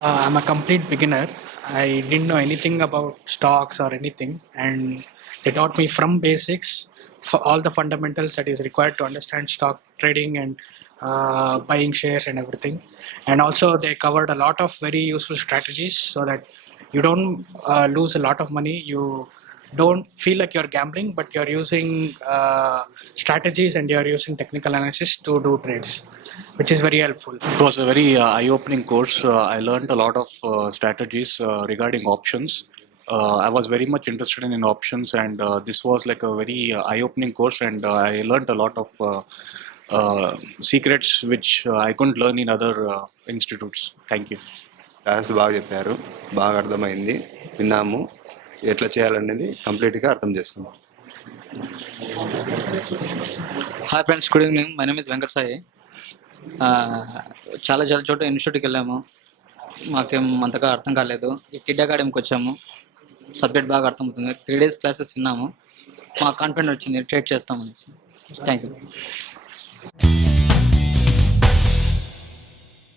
I'm a complete beginner. I didn't know anything about stocks or anything, and they taught me from basics for all the fundamentals that is required to understand stock trading and buying shares and everything. And also, they covered a lot of very useful strategies so that you don't lose a lot of money. You don't feel like you're gambling, but you're using strategies and you're using technical analysis to do trades, which is very helpful. It was a very eye-opening course. I learned a lot of strategies regarding options. I was very much interested in options, and this was like a very eye-opening course. And I learned a lot of secrets which I couldn't learn in other institutes. Thank you. Class బాగా చెప్పారు, బాగా అర్థమైంది, విన్నాము, ఎట్లా చేయాలనేది కంప్లీట్గా అర్థం చేసుకున్నాం. Hi friends, good evening. My name is Venkata Sai. చాలా చాలా చోట ఇన్స్టిట్యూట్కి వెళ్ళాము, మాకేం అంతగా అర్థం కాలేదు. ఈ టిడ్ అకాడమీకి వచ్చాము, సబ్జెక్ట్ బాగా అర్థమవుతుంది. 3 days క్లాసెస్ విన్నాము, మాకు కాన్ఫిడెంట్ వచ్చింది ట్రేడ్ చేస్తామనేసి. Thank you.